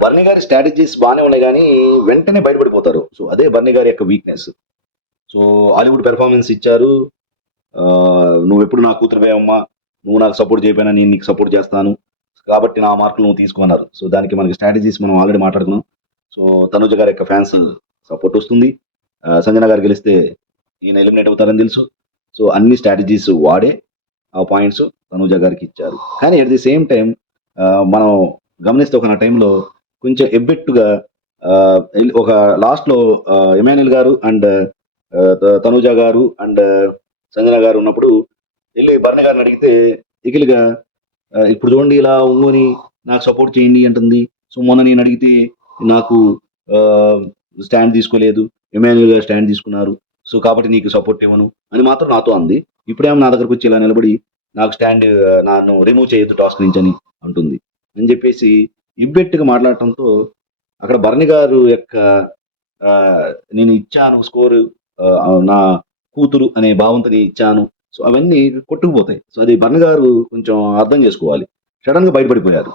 బర్నీ గారి స్ట్రాటజీస్ బాగానే ఉన్నాయి కానీ వెంటనే బయటపడిపోతారు. సో అదే బర్నీ గారి యొక్క వీక్నెస్. సో హాలీవుడ్ పెర్ఫార్మెన్స్ ఇచ్చారు. నువ్వు ఎప్పుడు నా కూతురువే అమ్మా, నువ్వు నాకు సపోర్ట్ చేయకపోయినా నేను నీకు సపోర్ట్ చేస్తాను, కాబట్టి నా మార్కులు నువ్వు తీసుకున్నారు. సో దానికి మనకి స్ట్రాటజీస్ మనం ఆల్రెడీ మాట్లాడుకున్నాం. సో తనుజ గారి యొక్క ఫ్యాన్స్ సపోర్ట్ వస్తుంది. సంజన గారు గెలిస్తే ఈయన ఎలిమినేట్ అవుతారని తెలుసు. సో అన్ని స్ట్రాటజీస్ వాడే ఆ పాయింట్స్ తనూజ గారికి ఇచ్చారు. కానీ ఎట్ ది సేమ్ టైం మనం గమనిస్తే ఒక టైంలో కొంచెం ఎబ్బెట్టుగా ఒక లాస్ట్లో ఎమాన్యుల్ గారు అండ్ తనూజ గారు అండ్ సంజన గారు ఉన్నప్పుడు వెళ్ళి భరణి గారిని అడిగితే ఎకిలిగా ఇప్పుడు చూడండి ఇలా ఉంగుని నాకు సపోర్ట్ చేయండి అంటుంది. సో మొన్న నేను అడిగితే నాకు స్టాండ్ తీసుకోలేదు, ఎమాన్యుల్ గారు స్టాండ్ తీసుకున్నారు, సో కాబట్టి నీకు సపోర్ట్ ఇవ్వను అని మాత్రం నాతో అంది. ఇప్పుడేమో నా దగ్గరకు వచ్చి ఇలా నిలబడి నాకు స్టాండ్ నన్ను రిమూవ్ చేయొద్దు టాస్క్ నుంచి అని అంటుంది అని చెప్పేసి ఇబ్బెట్టుగా మాట్లాడటంతో అక్కడ భరణి గారు యొక్క ఆ, నేను ఇచ్చాను స్కోరు, నా కూతురు అనే భావంతో నేను ఇచ్చాను, సో అవన్నీ కొట్టుకుపోతాయి. సో అది భరణి గారు కొంచెం అర్థం చేసుకోవాలి. సడన్ గా బయటపడిపోయారు.